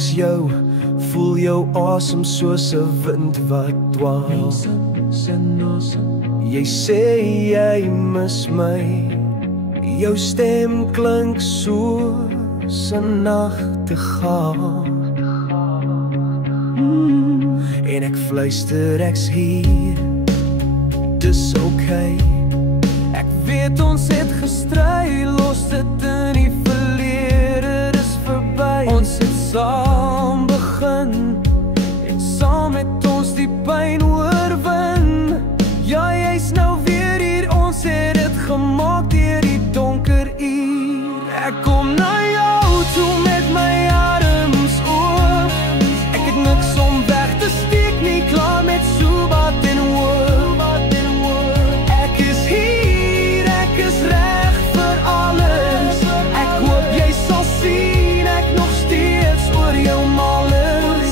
langs jou, voel jou asem soos 'n wind wat dwaal. Jy sê jy mis my, jou stem klink soos 'n nagtegaal. En ek fluister, ek's hier, dis okay. Ek weet ons het gestry, los dit in die verlede, dis verby. Ons het saam begin, en saam met ons die pyn oorwin. Ja, jy's nou weer hier, ons het dit gemaak deur die donker uur. Ek kom na jou toe met my arms oop. Ek het niks om weg te steek nie, klaar met soebat en hoop. Ek is hier, ek is reg vir alles. Ek hoop jy sal sien, ek nog steeds oor jou mal is.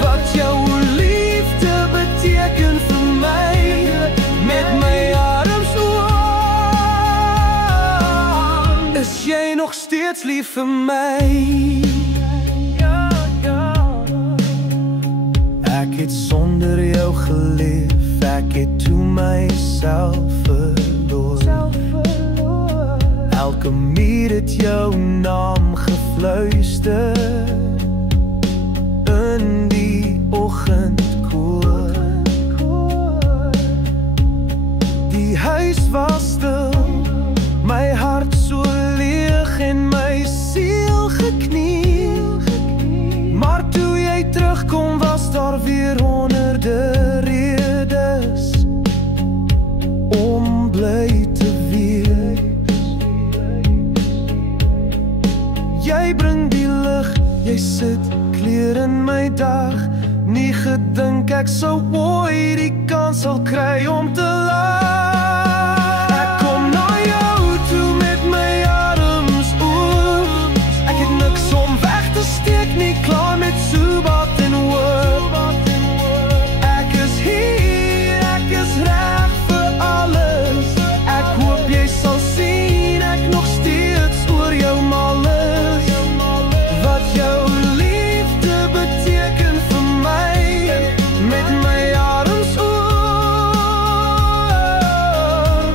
Wat jou liefde beteken vir my, met my arms oop. Is jy nog steeds lief vir my? Ek het sonder jou geleef, ek het toe myself verloor. Elke minuut het jou naam gefluister in die oggendkoor. Die huis was stil, my hart so leeg en my siel gekniel. Maar toe jy terugkom was daar weer honderde redes om bly te wees. Jy bring die lig, jy sit kleur in my dag. Nie gedink ek sou ooit die kans sal kry om te lag. Ek kom na jou toe met my arms oop. Ek het niks om weg te steek nie, klaar met soebat en hoop. Ek is hier, ek is reg vir alles. Ek hoop jy sal sien, ek nog steeds oor jou mal is. Wat jou liefde beteken vir my, met my arms oop.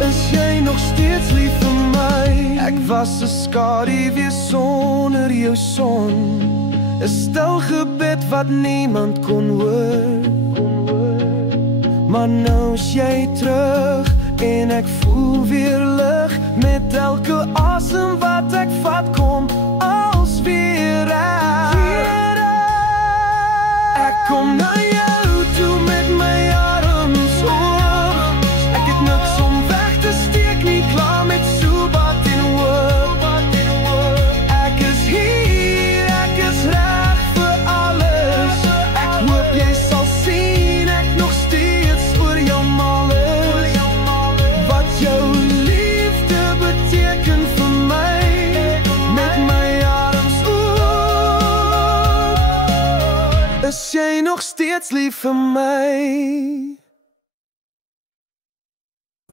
Is jy nog steeds lief vir my? Ek was 'n skaduwee sonder jou son, 'n stil gebed wat niemand kon hoor. Maar nou is jy terug en ek voel weer lig. Met elke asem wat ek vat, kom als weer reg. Ek kom na jou toe met my arms oop. Ek het niks om weg te steek nie, klaar met soebat en hoop. Ek is hier, ek is reg vir alles. Ek hoop jy sal sien, ek nog steeds oor jou mal is. Wat jou liefde beteken vir my, met my arms oop. Is jy nog steeds lief vir my?